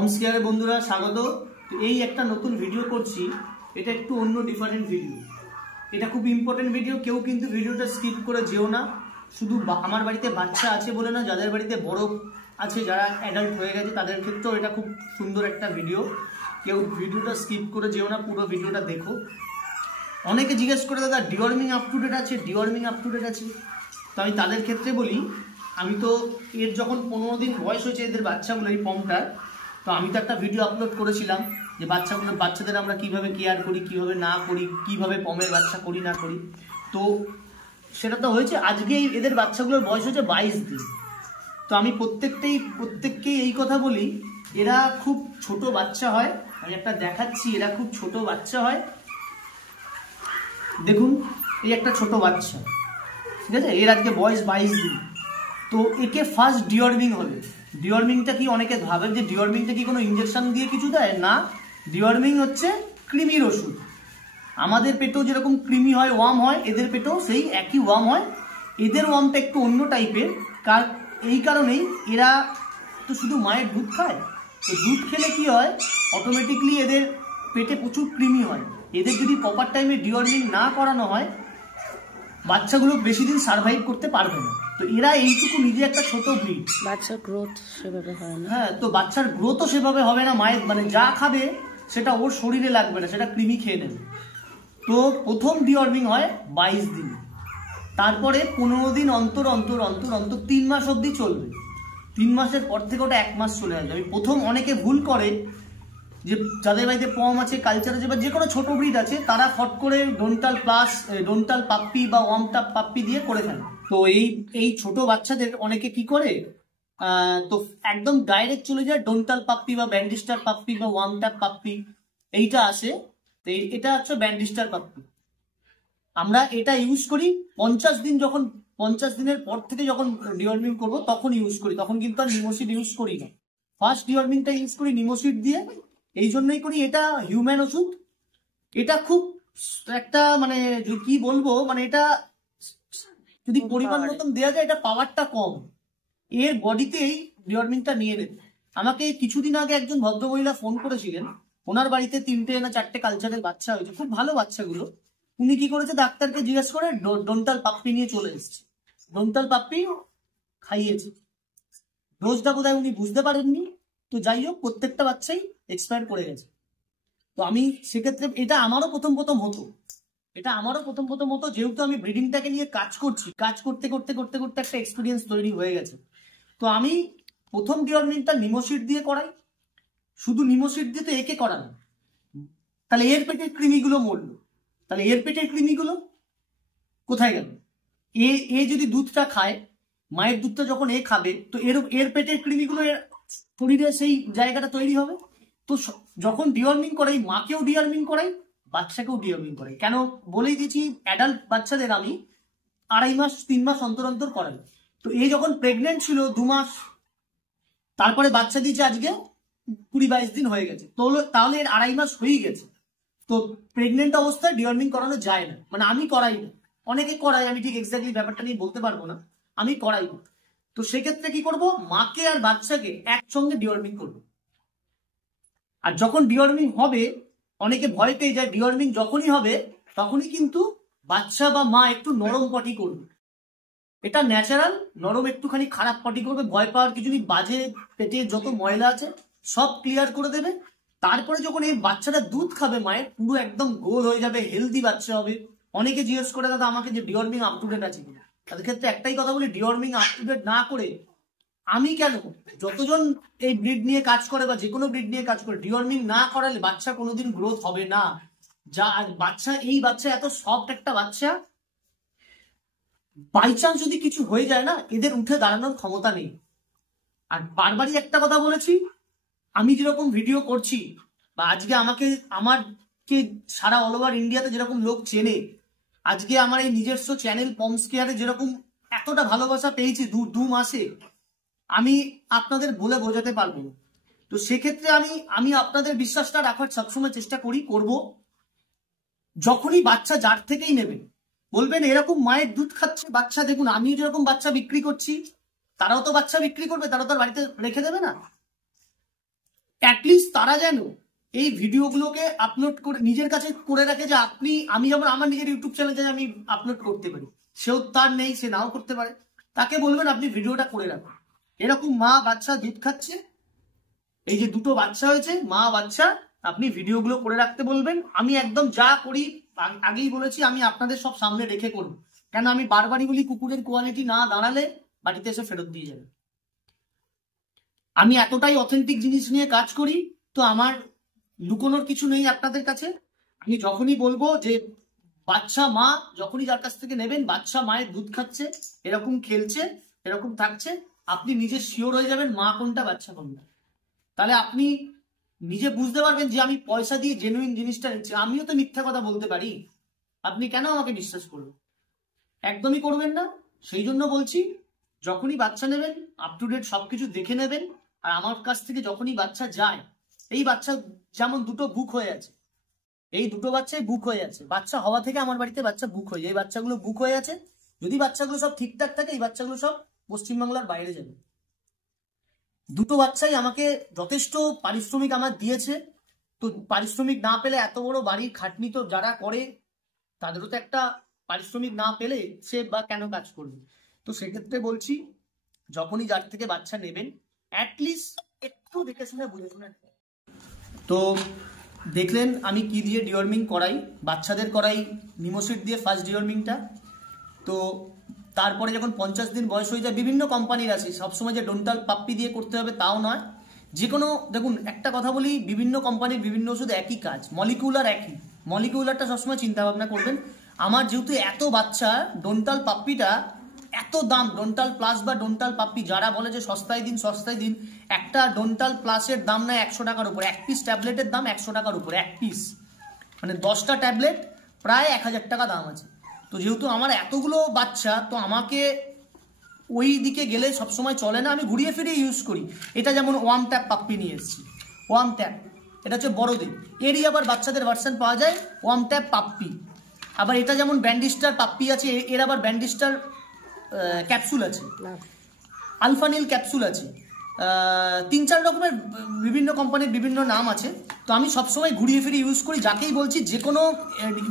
পমস কেয়ারে বন্ধুরা স্বাগত। এই একটা নতুন ভিডিও করছি, এটা একটু অন্য ডিফারেন্ট ভিডিও, এটা খুব ইম্পর্টেন্ট ভিডিও। কেউ কিন্তু ভিডিওটা স্কিপ করে যেও না। শুধু আমার বাড়িতে বাচ্চা আছে বলে না, যাদের বাড়িতে বড় আছে, যারা অ্যাডাল্ট হয়ে গেছে তাদের ক্ষেত্রেও এটা খুব সুন্দর একটা ভিডিও। কেউ ভিডিওটা স্কিপ করে যেও না, পুরো ভিডিওটা দেখো। অনেকে জিজ্ঞেস করে দাদা ডিওয়ার্মিং আপ টু ডেট আছে, ডিওয়ার্মিং আপ টু ডেট আছে। তো আমি তাদের ক্ষেত্রে বলি, আমি তো এর যখন 15 দিন বয়স হয়েছে এদের বাচ্চাগুলো, এই পমটার, তো আমি তো একটা ভিডিও আপলোড করেছিলাম যে বাচ্চাদের আমরা কিভাবে কেয়ার করি, কিভাবে না করি, কিভাবে পমের বাচ্চা করি না করি। তো সেটা তো হয়েছে। আজকে এদের বাচ্চাগুলোর বয়স হচ্ছে 22 দিন। তো আমি প্রত্যেককেই এই কথা বলি, এরা খুব ছোট বাচ্চা হয়। আমি একটা দেখাচ্ছি, এরা খুব ছোট বাচ্চা হয়। দেখুন, এই একটা ছোট বাচ্চা, ঠিক আছে, এর আজকে বয়স 22 দিন। তো একে ফার্স্ট ডিওয়ার্মিং হবে। ডিওয়ার্মিংটা কি, অনেকে ভাবে যে ডিওয়ার্মিংটা কি কোনো ইঞ্জেকশন দিয়ে কিছু দেয় না। ডিওয়ার্মিং হচ্ছে কৃমির ওষুধ। আমাদের পেটেও যেরকম কৃমি হয়, ওয়ার্ম হয়, এদের পেটেও সেই একই ওয়ার্ম হয়। এদের ওয়ার্মটা একটু অন্য টাইপের, এই কারণেই এরা তো শুধু মায়ের দুধ খায়। তো দুধ খেলে কি হয়, অটোমেটিকলি এদের পেটে প্রচুর কৃমি হয়। এদের যদি প্রপার টাইমে ডিওয়ার্মিং না করানো হয়, বাচ্চাগুলো বেশি দিন সার্ভাইভ করতে পারবে না। তো এরা এইটুকু নিজে একটা ছোট ব্রিড, বাচ্চার গ্রোথ সেভাবে হয় না। হ্যাঁ, তো বাচ্চার গ্রোথও সেভাবে হবে না। মায়ের মানে যা খাবে সেটা ওর শরীরে লাগবে না, সেটা কৃমি খেয়ে নেবে। তো প্রথম ডিওয়ার্মিং হয় 22 দিন, তারপরে 15 দিন অন্তর অন্তর অন্তর অন্তর 3 মাস অবধি চলবে। 3 মাসের পর থেকে ওটা 1 মাস চলে আসবে। আমি প্রথম, অনেকে ভুল করে যে যাদের বাড়িতে পম আছে, কালচার আছে, বা যে কোনো ছোট ব্রিড আছে, তারা ফট করে ডোন্টাল পাপ্পি বা ওয়ার্মটাপ পাপ্পি দিয়ে করে ফেলে। তো এই ছোট বাচ্চাদের অনেকে কি করে, তো একদম ডাইরেক্ট চলে যায় ডোন্টাল পাপ্পি বা ব্যান্ডিস্টার পাপ্পি বা ওয়ার্মটাপ পাপ্পি, এইটা আসে। তো এটা হচ্ছে ব্যান্ডিস্টার পাপ্পি। আমরা এটা ইউজ করি 50 দিন, যখন 50 দিনের পর থেকে যখন ডিওয়ার্মিং করবো তখন ইউজ করি। তখন কিন্তু আর নিমোসিড ইউজ করি না। ফার্স্ট ডিওয়ার্মিংটা ইউজ করি নিমোসিড দিয়ে। এই জন্যই করি, এটা হিউম্যান ওষুধ। এটা খুব একটা মানে কি বলবো, মানে এটা যদি পরিমাণ মতন দেওয়া যায়, এটা পাওয়ারটা কম। এর বডিতেই ডিওয়ার্মিংটা নিয়ে নেবে। আমাকে কিছুদিন আগে একজন ভদ্রমহিলা ফোন করেছিলেন, ওনার বাড়িতে 3টে না 4টে কালচারের বাচ্চা হয়েছে, খুব ভালো বাচ্চাগুলো। উনি কি করেছে, ডাক্তারকে জিজ্ঞেস করে ডোন্টাল পাপ্পি নিয়ে চলে এসেছে। ডোন্টাল পাপ্পি খাইয়েছে, ডোজটা বোধহয় উনি বুঝতে পারেননি। তো যাই হোক, প্রত্যেকটা বাচ্চাই এক্সপায়ার করে গেছে। তো আমি সেক্ষেত্রে, এটা আমারও প্রথম প্রথম হতো, যেহেতু আমি ব্রিডিংটাকে নিয়ে কাজ করছি, কাজ করতে করতে করতে করতে একটা এক্সপিরিয়েন্স তৈরি হয়ে গেছে। তো আমি প্রথম ডিওয়ার্মিংটা নিমোসিড দিয়ে করাই। শুধু নিমোসিড দিয়ে তো একে করানো, তাহলে এর পেটের কৃমিগুলো মরলো। তাহলে এর পেটের কৃমিগুলো কোথায় গেল? এ যদি দুধটা খায়, মায়ের দুধটা যখন এ খাবে, তো এর পেটের কৃমিগুলো এর শরীরে সেই জায়গাটা তৈরি হবে। তো যখন ডিওয়ার্মিং করাই, মাকেও ডিওয়ার্মিং করাই, বাচ্চাকেও ডিওয়ার্মিং করাই। কেন বলেই দিয়েছি, অ্যাডাল্ট বাচ্চাদের আমি 2.5 মাস 3 মাস অন্তর অন্তর করাই। তো এই যখন প্রেগনেন্ট ছিল 2 মাস, তারপরে বাচ্চা দিয়েছে, আজকে 20-22 দিন হয়ে গেছে, তো তাহলে এর 2.5 মাস হয়ে গেছে। তো প্রেগনেন্ট অবস্থায় ডিওয়ার্মিং করানো যায় না, মানে আমি করাই না। অনেকে করাই, আমি ঠিক এক্স্যাক্টলি ব্যাপারটা নিয়ে বলতে পারবো না, আমি করাই না। তো সেক্ষেত্রে কি করব, মাকে আর বাচ্চাকে একসঙ্গে ডিওয়ার্মিং করব। আর যখন ডিওয়ার্মিং হবে, অনেকে ভয় পেয়ে যায়, ডিওয়ার্মিং যখনই হবে তখনই কিন্তু বাচ্চা বা মা একটু নরম পটি করবে। এটা ন্যাচারাল, নরম একটুখানি খারাপ পটি করবে। ভয় পাওয়ার কিছু নেই। বাজে পেটে যত ময়লা আছে সব ক্লিয়ার করে দেবে। তারপরে যখন এই বাচ্চাটা দুধ খাবে মায়ের, পুরো একদম গোল হয়ে যাবে, হেলদি বাচ্চা হবে। অনেকে জিজ্ঞেস করে দাদা আমাকে যে ডিওয়ার্মিং আপ টু ডেট আছে কিনা। তাদের ক্ষেত্রে একটাই কথা বলি, ডিওয়ার্মিং আপ টু ডেট না করে, আমি কেন, যতজন এই ব্রিড নিয়ে কাজ করে বা যে কোনো ব্রিড নিয়ে কাজ করে, ডিওয়ার্মিং না করালে বাচ্চা কোনোদিন গ্রোথ হবে না। এই বাচ্চা এত সফট একটা বাচ্চা, বাই চান্স যদি কিছু হয়ে যায় না, এদের উঠে দাঁড়ানোর ক্ষমতা নেই। আর বারবারই একটা কথা বলেছি, আমি যেরকম ভিডিও করছি, বা আজকে আমাকে সারা অল ওভার ইন্ডিয়াতে যেরকম লোক চেনে, আজকে আমার এই নিজস্ব চ্যানেল পমস কেয়ারে যেরকম এতটা ভালোবাসা পেয়েছি 2 মাসে, আমি আপনাদের বলে বোঝাতে পারবো না। তো সেক্ষেত্রে আমি আপনাদের বিশ্বাসটা রাখার সবসময় চেষ্টা করব। যখনই বাচ্চা যার থেকেই নেবেন, বলবেন এরকম মায়ের দুধ খাচ্ছে বাচ্চা, দেখুন আমিও যেরকম বাচ্চা বিক্রি করছি, তারাও তো বাচ্চা বিক্রি করবে, তারা তো বাড়িতে রেখে দেবে না। অ্যাটলিস্ট তারা যেন এই ভিডিওগুলোকে আপলোড করে নিজের কাছে করে রাখে, যে আমি যেমন আমার নিজের ইউটিউব চ্যানেলে আমি আপলোড করতে পারি, সেও তার নেই, সে নাও করতে পারে, তাকে বলবেন আপনি ভিডিওটা করে রাখুন। এরকম মা বাচ্চা দুধ খাচ্ছে, এই যে দুটো বাচ্চা হয়েছে, মা বাচ্চা, আপনি ভিডিওগুলো করে রাখতে বলবেন। আমি একদম যা করি আগেই বলেছি, আমি আপনাদের সব সামনে রেখে করব, কেন আমি বারবারই বলি কুকুরের কোয়ালিটি না দাঁড়ালে বাড়িতে এসে ফেরত দিয়ে যাবে। আমি এতটাই অথেন্টিক জিনিস নিয়ে কাজ করি, তো আমার লুকোনোর কিছু নেই আপনাদের কাছে। আমি যখনই বলবো যে বাচ্চা মা যখনই যার কাছ থেকে নেবেন, বাচ্চা মায়ের দুধ খাচ্ছে, এরকম খেলছে, এরকম থাকছে, আপনি নিজে শিওর হয়ে যাবেন মা কোনটা বাচ্চা কোনটা। তাহলে আপনি নিজে বুঝতে পারবেন যে আমি পয়সা দিয়ে জেনুইন জিনিসটা নিচ্ছি। আমিও তো মিথ্যা কথা বলতে পারি, আপনি কেন আমাকে বিশ্বাস করবেন? একদমই করবেন না। সেই জন্য বলছি, যখনই বাচ্চা নেবেন আপ টু ডেট সবকিছু দেখে নেবেন। আর আমার কাছ থেকে যখনই বাচ্চা যায়, এই বাচ্চা যেমন দুটো বুক হয়ে আছে, এই দুটো বাচ্চাই বুক হয়ে আছে, বাচ্চা হওয়া থেকে আমার বাড়িতে বাচ্চা বুক হয়ে যায়, এই বাচ্চাগুলো বুক হয়ে আছে। যদি বাচ্চাগুলো সব ঠিকঠাক থাকে, এই বাচ্চাগুলো সব পশ্চিমবাংলার বাইরে যাবে। দুটো বাচ্চাই আমাকে যথেষ্ট পারিশ্রমিক আমার দিয়েছে। তো পারিশ্রমিক না পেলে, এত বড় বাড়ির খাটনি তো যারা করে তাদেরও তো একটা পারিশ্রমিক না পেলে সে বা কেন কাজ করবে। তো সেক্ষেত্রে বলছি, যখনই যার থেকে বাচ্চা নেবেন অ্যাটলিস্ট একটু দেখে শুনে বুঝে শুনে। তো দেখলেন আমি কি দিয়ে ডিওয়ার্মিং করাই, বাচ্চাদের করাই নিমোসিড দিয়ে ফার্স্ট ডিওয়ার্মিংটা। তো তারপরে যখন 50 দিন বয়স হয়ে যায়, বিভিন্ন কোম্পানির আছে, সবসময় যে ডোন্টাল পাপ্পি দিয়ে করতে হবে তাও নয়। যে কোনো, দেখুন একটা কথা বলি, বিভিন্ন কোম্পানির বিভিন্ন ওষুধ একই কাজ, মলিকুলার একই, মলিকুলারটা সবসময় চিন্তা ভাবনা করবেন। আমার যেহেতু এত বাচ্চা, ডোন্টাল পাপ্পিটা এত দাম, ডোন্টাল প্লাস বা ডোন্টাল পাপ্পি, যারা বলে যে সস্তায় দিন সস্তায় দিন, একটা ডোন্টাল প্লাসের দাম নেয় 100 টাকার উপর, এক পিস ট্যাবলেটের দাম 100 টাকার উপর, এক পিস, মানে 10টা ট্যাবলেট প্রায় 1000 টাকা দাম আছে। তো যেহেতু আমার এতগুলো বাচ্চা, তো আমাকে ওই দিকে গেলে সবসময় চলে না, আমি ঘুরিয়ে ফিরিয়ে ইউজ করি। এটা যেমন ওয়াম ট্যাপ পাপ্পি নিয়ে এসেছি, ওয়াম ট্যাপ, এটা হচ্ছে বড়দের, এরই আবার বাচ্চাদের ভার্সন পাওয়া যায় ওয়াম ট্যাপ পাপ্পি। আবার এটা যেমন ব্যান্ডিস্টার পাপ্পি আছে, এর আবার ব্যান্ডিস্টার ক্যাপসুল আছে, আলফানিল ক্যাপসুল আছে, 3-4 রকমের বিভিন্ন কোম্পানির বিভিন্ন নাম আছে। তো আমি সবসময় ঘুরিয়ে ফিরিয়ে ইউজ করি। যাকেই বলছি যে কোনো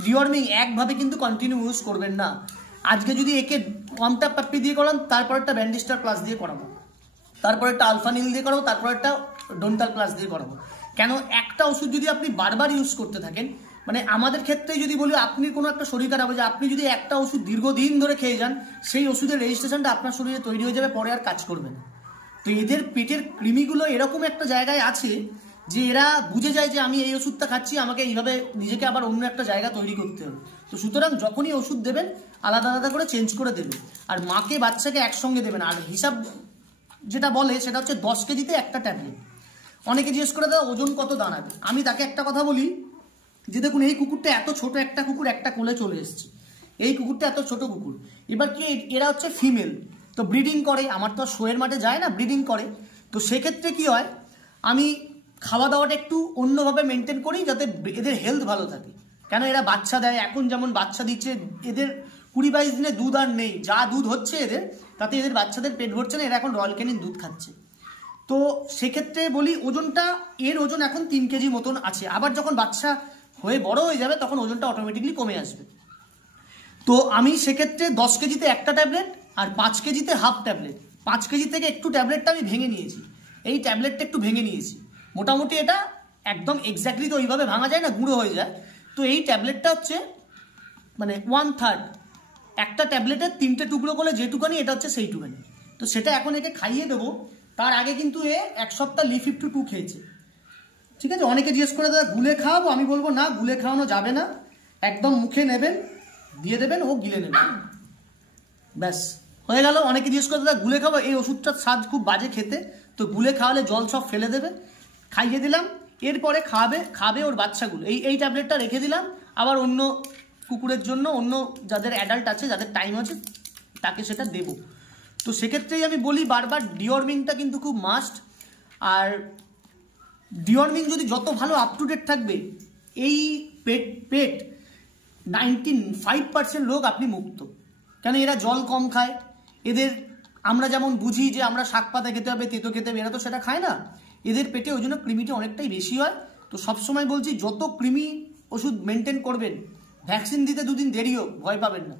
ডিওয়ার্মিং একভাবে কিন্তু কন্টিনিউ ইউজ করবেন না। আজকে যদি একে ওয়াম ট্যাপ পাপ্পি দিয়ে করান, তারপর একটা ব্যান্ডিস্টার প্লাস দিয়ে করাবো, তারপর একটা আলফানিল দিয়ে করাবো, তারপর একটা ডোন্টাল প্লাস দিয়ে করাবো। কেন, একটা ওষুধ যদি আপনি বারবার ইউজ করতে থাকেন, মানে আমাদের ক্ষেত্রে যদি বলি, আপনি কোনো একটা শরীর খারাপ হয়ে যায়, আপনি যদি একটা ওষুধ দীর্ঘদিন ধরে খেয়ে যান, সেই ওষুধের রেজিস্ট্রেশনটা আপনার শরীরে তৈরি হয়ে যাবে, পরে আর কাজ করবে না। তো এদের পেটের কৃমিগুলো এরকম একটা জায়গায় আছে যে এরা বুঝে যায় যে আমি এই ওষুধটা খাচ্ছি, আমাকে এইভাবে নিজেকে আবার অন্য একটা জায়গা তৈরি করতে হবে। তো সুতরাং যখনই ওষুধ দেবেন আলাদা আলাদা করে চেঞ্জ করে দেবেন, আর মাকে বাচ্চাকে একসঙ্গে দেবেন। আর হিসাব যেটা বলে সেটা হচ্ছে 10 কেজিতে একটা ট্যাবলেট। অনেকে জিজ্ঞেস করে দাদা ওজন কত দাঁড়াবে, আমি তাকে একটা কথা বলি যে দেখুন, এই কুকুরটা এত ছোট একটা কুকুর, একটা কোলে চলে এসছে, এই কুকুরটা এত ছোট কুকুর, এবার কি এরা হচ্ছে ফিমেল, তো ব্রিডিং করে, আমার তো শোয়ের মাঠে যায় না, ব্রিডিং করে। তো সেক্ষেত্রে কি হয়, আমি খাওয়া দাওয়াটা একটু অন্যভাবে মেনটেন করি যাতে এদের হেলথ ভালো থাকে। কেন, এরা বাচ্চা দেয়, এখন যেমন বাচ্চা দিচ্ছে, এদের 20-22 দিনে দুধ আর নেই, যা দুধ হচ্ছে এদের, তাতে এদের বাচ্চাদের পেট ভরছে না, এরা এখন রয়্যাল ক্যানিন দুধ খাচ্ছে। তো সেক্ষেত্রে বলি, ওজনটা, এর ওজন এখন 3 কেজি মতন আছে। আবার যখন বাচ্চা হয়ে বড় হয়ে যাবে তখন ওজনটা অটোমেটিকলি কমে আসবে। তো আমি সেক্ষেত্রে 10 কেজিতে একটা ট্যাবলেট আর 5 কেজিতে হাফ ট্যাবলেট, 5 কেজি থেকে একটু ট্যাবলেটটা আমি ভেঙে নিয়েছি, এই ট্যাবলেটটা একটু ভেঙে নিয়েছি। মোটামুটি এটা একদম এক্স্যাক্টলি তো ওইভাবে ভাঙা যায় না, গুঁড়ো হয়ে যায়। তো এই ট্যাবলেটটা হচ্ছে মানে 1/3, একটা ট্যাবলেটের 3টে টুকরো করে যেটুকানি, এটা হচ্ছে সেইটুকানি। তো সেটা এখন একে খাইয়ে দেবো। তার আগে কিন্তু এ 1 সপ্তাহ Li52 খেয়েছে, ঠিক আছে। অনেকে জিজ্ঞেস করে দাদা গুলে খাওয়াবো, আমি বলবো না, গুলে খাওয়ানো যাবে না, একদম মুখে নেবেন, দিয়ে দেবেন, ও গিলে নেবেন, ব্যাস হয়ে গেল। অনেকে জিজ্ঞেস করে দাদা গুলে খাবো, এই ওষুধটার স্বাদ খুব বাজে খেতে, তো গুলে খাওয়ালে জল সব ফেলে দেবে, খাইয়ে দিলাম, এরপরে খাবে ওর বাচ্চাগুলো, এই ট্যাবলেটটা রেখে দিলাম, আবার অন্য কুকুরের জন্য, অন্য যাদের অ্যাডাল্ট আছে, যাদের টাইম আছে, তাকে সেটা দেবো। তো সেক্ষেত্রেই আমি বলি বারবার, ডিওয়ার্মিংটা কিন্তু খুব মাস্ট। আর ডিওয়ার্মিং যদি যত ভালো আপ টু ডেট থাকবে, এই পেট 95% রোগ আপনি মুক্ত। কেন, এরা জল কম খায়, এদের আমরা যেমন বুঝি যে আমরা শাক পাতা খেতে হবে, তেতো খেতে হবে, এরা তো সেটা খায় না। এদের পেটে, ওই জন্য কৃমিটা অনেকটাই বেশি হয়। তো সবসময় বলছি যত কৃমি ওষুধ মেনটেন করবেন, ভ্যাকসিন দিতে 2 দিন দেরি হোক ভয় পাবেন না,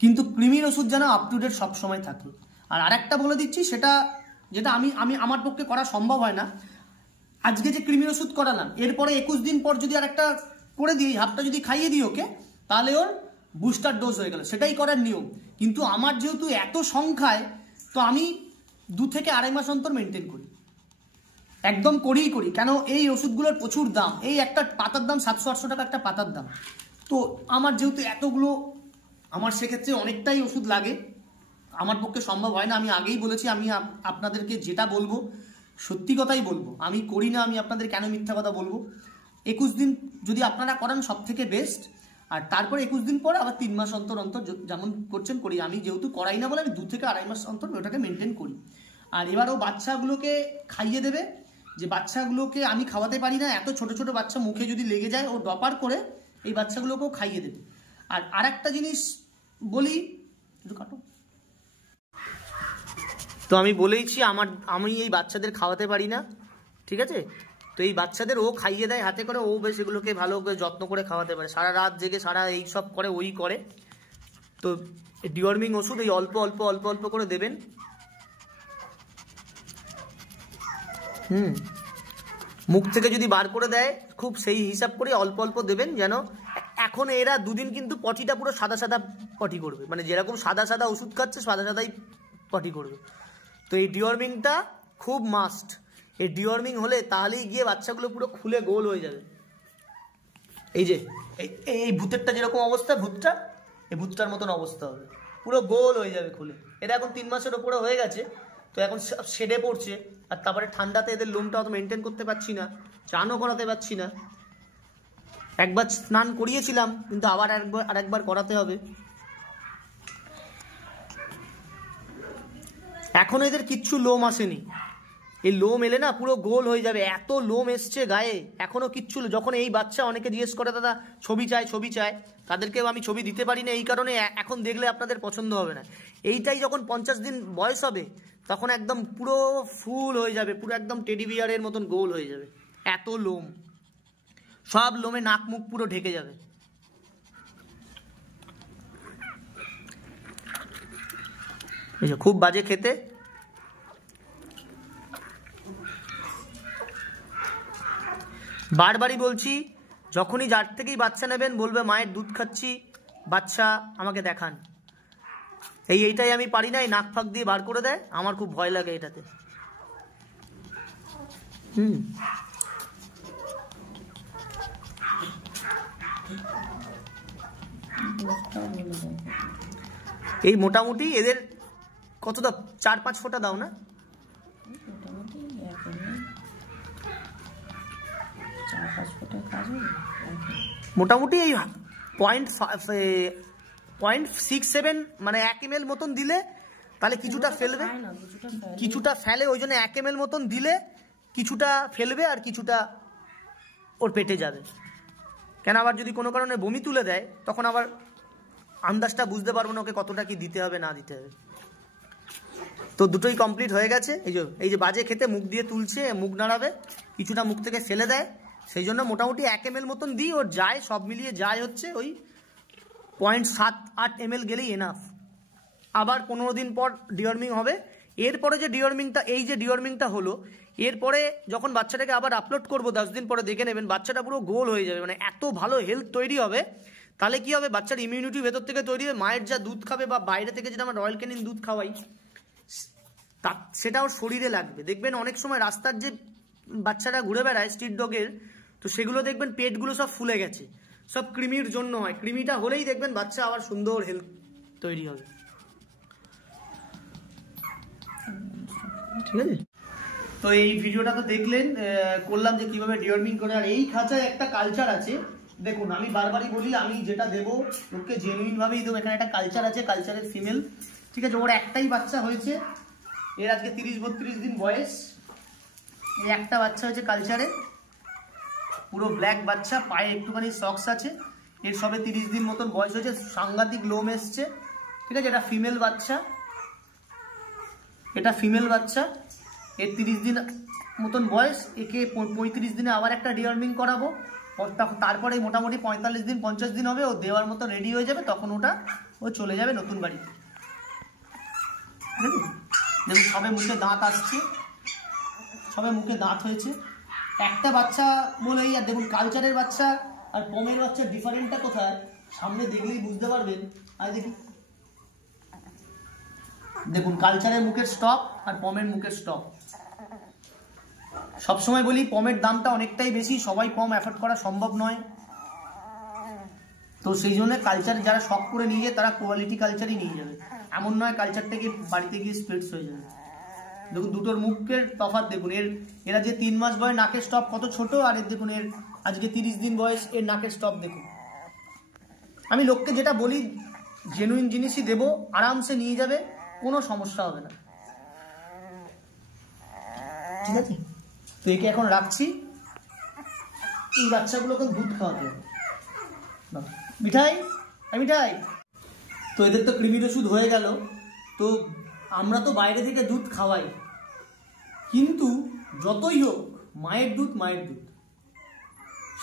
কিন্তু কৃমির ওষুধ যেন আপ টু ডেট সবসময় থাকে। আর আরেকটা বলে দিচ্ছি, সেটা যেটা আমি আমার পক্ষে করা সম্ভব হয় না, আজকে যে কৃমির ওষুধ করালাম এরপরে 21 দিন পর যদি আরেকটা করে দিই, হাফটা যদি খাইয়ে দিই ওকে, তাহলে ওর বুস্টার ডোজ হয়ে গেল, সেটাই করার নিয়ম। কিন্তু আমার যেহেতু এত সংখ্যায়, তো আমি 2 থেকে 2.5 মাস অন্তর মেনটেন করি, একদম করি। কেন, এই ওষুধগুলোর প্রচুর দাম, এই একটা পাতার দাম 700-800 টাকা একটা পাতার দাম। তো আমার যেহেতু এতগুলো, আমার সেক্ষেত্রে অনেকটাই ওষুধ লাগে, আমার পক্ষে সম্ভব হয় না। আমি আগেই বলেছি, আমি আপনাদেরকে যেটা বলবো সত্যি কথাই বলবো, আমি করি না, আমি আপনাদের কেন মিথ্যা কথা বলবো। 21 দিন যদি আপনারা করান সব থেকে বেস্ট, আর তারপর 21 দিন পরে আবার 3 মাস অন্তর যেমন করছেন করি। আমি যেহেতু করাই না বলে আমি 2 থেকে 2.5 মাস অন্তর ওটাকে মেনটেন করি। আর এবারও বাচ্চাগুলোকে খাইয়ে দেবে, যে বাচ্চাগুলোকে আমি খাওয়াতে পারি না, এত ছোট ছোট বাচ্চা মুখে যদি লেগে যায় ও ডপার করে এই বাচ্চাগুলোকেও খাইয়ে দেবে। আর আরেকটা জিনিস বলি, একটু কাটো। তো আমি বলেইছি আমি এই বাচ্চাদের খাওয়াতে পারি না, ঠিক আছে? তো এই বাচ্চাদের ও খাইয়ে দেয় হাতে করে, ও বেশ এগুলোকে ভালো করে যত্ন করে খাওয়াতে পারে, সারা রাত জেগে সারা এই সব করে ওই করে। তো ডিওয়ার্মিং ওষুধ এই অল্প অল্প অল্প অল্প করে দেবেন। মুখ থেকে যদি বার করে দেয় খুব সেই হিসাব করে অল্প অল্প দেবেন, যেন এখন এরা 2 দিন কিন্তু পটিটা পুরো সাদা সাদা পটি করবে, মানে যেরকম সাদা সাদা ওষুধ খাচ্ছে সাদা সাদাই পটি করবে। তো এই ডিওয়ার্মিংটা খুব মাস্ট। এই ডিওয়ার্মিং হলে তাহলেই গিয়ে বাচ্চাগুলো পুরো খুলে গোল হয়ে যাবে। এই যে এই ভূতেরটা যেরকম অবস্থা, এই ভূতটার মতন অবস্থা হবে, পুরো গোল হয়ে যাবে খুলে। এটা এখন 3 মাসের ওপরে হয়ে গেছে, তো এখন শেডে পড়ছে। আর তারপরে ঠান্ডাতে এদের লোমটা অত মেনটেন করতে পারছি না, চানও করাতে পারছি না। একবার স্নান করিয়েছিলাম, কিন্তু আবার আরেকবার করাতে হবে। এখনো এদের কিচ্ছু লোম আসেনি, এই লোম এলে না পুরো গোল হয়ে যাবে, এত লোম এসছে গায়ে, এখনো কিচ্ছু। যখন এই বাচ্চা অনেকে জিজ্ঞেস করে দাদা ছবি চায়, তাদেরকেও আমি ছবি দিতে পারি না, এই কারণে এখন দেখলে আপনাদের পছন্দ হবে না। এইটাই যখন 50 দিন বয়স হবে তখন একদম পুরো ফুল হয়ে যাবে, পুরো একদম টেডি বিয়ারের মতন গোল হয়ে যাবে, এত লোম, সব লোমে নাক মুখ পুরো ঢেকে যাবে। খুব বাজে খেতে। বারবারই বলছি, যখনই যার থেকেই বাচ্চা নেবেন বলবে মায়ের দুধ খাচ্ছি, বাচ্চা আমাকে দেখান। এইটাই আমি পারি না, এই নাক ফাঁক দিয়ে বার করে দেয়, আমার খুব ভয় লাগে এটাতে। এই মোটামুটি এদের কত দাও, 4-5 ফোঁটা দাও না? মোটামুটি এই 0.67 মানে 1 ml মতন দিলে তাহলে কিছুটা ফেলবে, কিছুটা ফেলে, ওই জন্য 1 ml মতন দিলে কিছুটা ফেলবে আর কিছুটা ওর পেটে যাবে। কেন, আবার যদি কোনো কারণে বমি তুলে দেয় তখন আবার আন্দাজটা বুঝতে পারবো না ওকে কতটা কি দিতে হবে না দিতে হবে। তো দুটোই কমপ্লিট হয়ে গেছে। এই যে বাজে খেতে, মুখ দিয়ে তুলছে, মুখ নাড়াবে, কিছুটা মুখ থেকে ফেলে দেয়, সেই জন্য মোটামুটি 1 ml মতন দিই, ওর যায় সব মিলিয়ে যায় হচ্ছে ওই 0.78 ml গেলেই এনাফ। আবার 15 দিন পর ডিওয়ার্মিং হবে। এরপরে যে ডিওয়ার্মিংটা, এই যে ডিওয়ার্মিংটা হলো, এরপরে যখন বাচ্চাটাকে আবার আপলোড করবো 10 দিন পরে, দেখে নেবেন বাচ্চাটা পুরো গোল হয়ে যাবে, মানে এত ভালো হেলথ তৈরি হবে। তাহলে কি হবে, বাচ্চার ইমিউনিটি ভেতর থেকে তৈরি হবে, মায়ের যা দুধ খাবে বা বাইরে থেকে যেটা আমরা রয়্যাল ক্যানিন দুধ খাওয়াই সেটা ওর শরীরে লাগবে। দেখবেন অনেক সময় রাস্তার যে বাচ্চারা ঘুরে বেড়ায় স্ট্রিট ডগের, তো সেগুলো দেখবেন পেটগুলো সব ফুলে গেছে, সব কৃমির জন্য হয়। কৃমিটা হলেই দেখবেন বাচ্চা আবার সুন্দর হেলথ তৈরি হবে। ঠিক আছে, তো এই ভিডিওটা তো দেখলেন, করলাম যে কিভাবে ডিওয়ার্মিং করে। আর এই খাঁচায় একটা কালচার আছে, দেখুন আমি বারবারই বলি, আমি যেটা দেবো লোককে জেনুইন ভাবেই দেবো। এখানে একটা কালচার আছে, কালচারের ফিমেল, ঠিক আছে, ওর একটাই বাচ্চা হয়েছে, এর আজকে 30-32 দিন বয়স। এই একটা বাচ্চা হয়েছে কালচারে, পুরো ব্ল্যাক বাচ্চা, পায়ে একটুখানি সক্স আছে, এর সবে 30 দিন মতন বয়স হয়েছে, সাংঘাতিক লোম এসছে, ঠিক আছে। এটা ফিমেল বাচ্চা, এটা ফিমেল বাচ্চা, এর 30 দিন মতন বয়স, একে 35 দিনে আবার একটা ডিওয়ার্মিং করাবো, তারপরে মোটামুটি 45 দিন 50 দিন হবে, ও দেওয়ার মতো রেডি হয়ে যাবে, তখন ও চলে যাবে নতুন বাড়িতে। দেখুন সবে মুখে দাঁত আসছে, সবে মুখে দাঁত হয়েছে। একটা বাচ্চা বলেই, আর দেখুন কালচারের বাচ্চা আর পমের বাচ্চার ডিফারেন্টটা কোথায় সামনে দেখলেই বুঝতে পারবেন। আর দেখুন কালচারের মুখের স্টপ আর পমের মুখের স্টপ। সবসময় বলি পমের দামটা অনেকটাই বেশি, সবাই পম অ্যাফোর্ড করা সম্ভব নয়, তো সেই জন্য কালচার যারা শখ করে নিয়ে যায় তারা কোয়ালিটি কালচারই নিয়ে যাবে, এমন নয় কালচার থেকে বাড়িতে গিয়ে স্প্লিটস হয়ে যাবে। দেখুন দুটোর মুখের তফাৎ দেখুন, এরা যে 3 মাস বয়স নাকের স্টপ কত ছোট, আর এর দেখুন এর আজকে 30 দিন বয়স, এর নাকের স্টপ দেখুন। আমি লোককে যেটা বলি জেনুইন জিনিসই দেবো, আরামসে নিয়ে যাবে, কোনো সমস্যা হবে না, ঠিক আছে। তো একে এখন রাখছি, এই বাচ্চাগুলোকে দুধ খাওয়াতে হবে। মিঠাই মিঠাই, তো এদের তো কৃমির ওষুধ হয়ে গেল। তো আমরা তো বাইরে থেকে দুধ খাওয়াই, কিন্তু যতই হোক মায়ের দুধ মায়ের দুধ,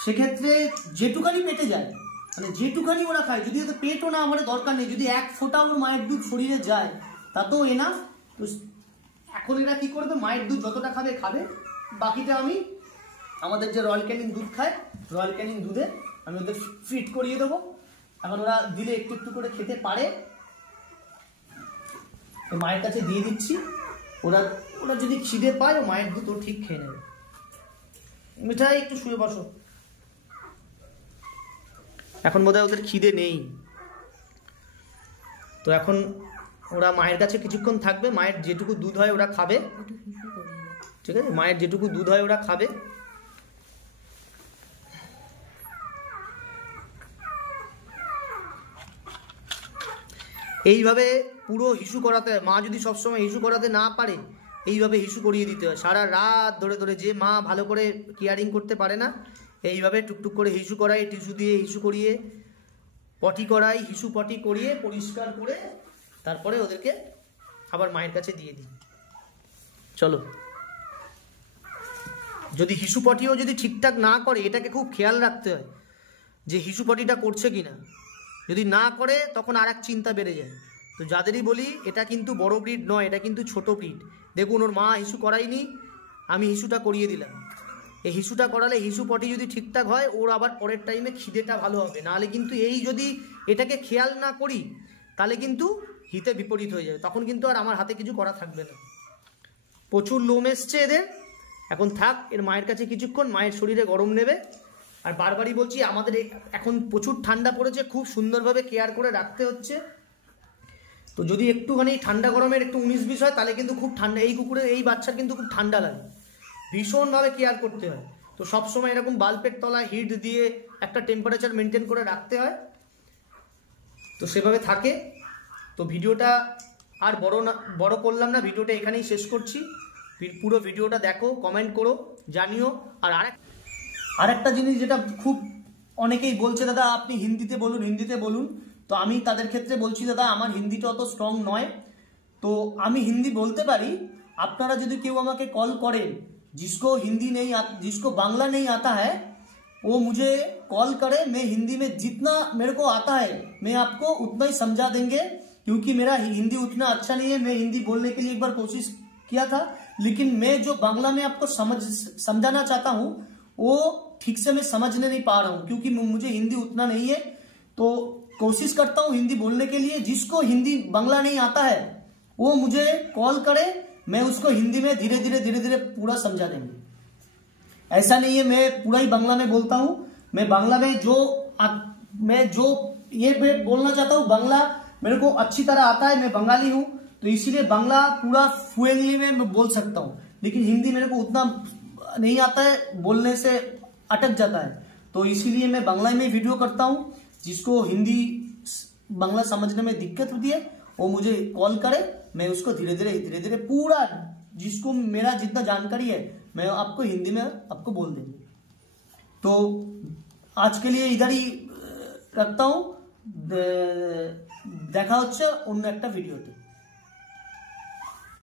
সেক্ষেত্রে যেটুকানি পেটে যায়, মানে যেটুকানি ওরা খায়, যদি ওদের পেটও না আমার দরকার নেই, যদি 1 ফোঁটা ওর মায়ের দুধ শরীরে যায় তাতেও এনাফ। তো এখন এরা কি করবে, মায়ের দুধ যতটা খাবে খাবে, বাকিটা আমি আমাদের যে রয়্যাল ক্যানিন দুধ খায়, রয়্যাল ক্যানিন দুধে আমি ওদের ফিট করিয়ে দেবো। এখন ওরা দিলে একটু একটু করে খেতে পারে, মায়ের কাছে দিয়ে দিচ্ছি, ওরা যদি খিদে পায় ও মায়ের দুধ ও ঠিক খেয়ে নেবে। মিঠাই একটু শুয়ে বসো, এখন বোধহয় ওদের খিদে নেই, তো এখন ওরা মায়ের কাছে কিছুক্ষণ থাকবে, মায়ের যেটুকু দুধ হয় ওরা খাবে, ঠিক আছে, মায়ের যেটুকু দুধ হয় ওরা খাবে। এইভাবে পুরো হিসু করাতে হয়, মা যদি সবসময় হিসু করাতে না পারে এইভাবে হিসু করিয়ে দিতে হয়, সারা রাত ধরে ধরে। যে মা ভালো করে কেয়ারিং করতে পারে না, এইভাবে টুকটুক করে হিসু করাই, টিস্যু দিয়ে হিসু করিয়ে, পটি করাই, হিসু পটি করিয়ে পরিষ্কার করে তারপরে ওদেরকে আবার মায়ের কাছে দিয়ে দিই। চলো, যদি হিসু পটিও যদি ঠিকঠাক না করে, এটাকে খুব খেয়াল রাখতে হয় যে হিসু পটিটা করছে কিনা, যদি না করে তখন আর এক চিন্তা বেড়ে যায়। তো যাদেরই বলি এটা কিন্তু বড় ব্রিড নয়, এটা কিন্তু ছোট ব্রিড। দেখুন ওর মা হিসু করায়নি, আমি হিসুটা করিয়ে দিলাম। এই হিসুটা করালে হিসু পটি যদি ঠিকঠাক হয়, ওর আবার পরের টাইমে খিদেটা ভালো হবে। নাহলে কিন্তু এই যদি এটাকে খেয়াল না করি, তাহলে কিন্তু হিতে বিপরীত হয়ে যাবে, তখন কিন্তু আর আমার হাতে কিছু করা থাকবে না। প্রচুর লোম এসছে এদের, এখন থাক এর মায়ের কাছে কিছুক্ষণ, মায়ের শরীরে গরম নেবে। আর বারবারই বলছি, আমাদের এখন প্রচুর ঠান্ডা পড়েছে, খুব সুন্দরভাবে কেয়ার করে রাখতে হচ্ছে। তো যদি একটুখানি ঠান্ডা গরমের একটু 19-20 হয়, তাহলে কিন্তু খুব ঠান্ডা, এই কুকুরের এই বাচ্চার কিন্তু খুব ঠান্ডা লাগে, ভীষণভাবে কেয়ার করতে হয়। তো সবসময় এরকম বাল্বের তলায় হিট দিয়ে একটা টেম্পারেচার মেনটেন করে রাখতে হয়, তো সেভাবে থাকে। তো ভিডিওটা আর বড় করলাম না, ভিডিওটা এখানেই শেষ করছি। পুরো ভিডিওটা দেখো, কমেন্ট করো, জানিও। আর আরেকটা জিনিস যেটা খুব অনেকেই বলছে, দাদা আপনি হিন্দিতে বলুন, হিন্দিতে বলুন। তো আমি তাদের ক্ষেত্রে বলছি, দাদা আমার হিন্দিটা অত স্ট্রং নয়, তো আমি হিন্দি বলতে পারি। আপনারা যদি কেউ আমাকে কল করেন, जिसको बांग्ला नहीं आता है, वो मुझे कॉल करे, मैं हिंदी में जितना मेरे को आता है मैं आपको उतना ही समझा देंगे, क्योंकि मेरा हिंदी उतना अच्छा नहीं है। मैं हिंदी बोलने के लिए एक बार कोशिश किया था, लेकिन मैं जो बांग्ला में आपको समझाना चाहता हूँ वो ठीक से मैं समझने नहीं पा रहा हूँ, क्योंकि मुझे हिंदी उतना नहीं है। तो कोशिश करता हूँ हिंदी बोलने के लिए। जिसको हिंदी बांग्ला नहीं आता है वो मुझे कॉल करे, मैं उसको हिंदी में धीरे धीरे पूरा समझा देंगे। ऐसा नहीं है मैं पूरा ही बांग्ला में बोलता हूँ, मैं बांग्ला में मैं जो ये बोलना चाहता हूँ, बांग्ला मेरे को अच्छी तरह आता है, मैं बंगाली हूँ, तो इसीलिए बांग्ला पूरा फ्लुएंटली में मैं बोल सकता हूँ। लेकिन हिंदी मेरे को उतना नहीं आता है, बोलने से अटक जाता है, तो इसीलिए मैं बांग्ला में वीडियो करता हूँ। जिसको हिंदी बांग्ला समझने में दिक्कत होती है वो मुझे कॉल करे, मैं उसको धीरे धीरे पूरा, जिसको मेरा जितना जानकारी है मैं आपको हिंदी में आपको बोल देंगे। तो आज के लिए इधर ही रखता हूँ, দেখা হচ্ছে অন্য একটা ভিডিওতে।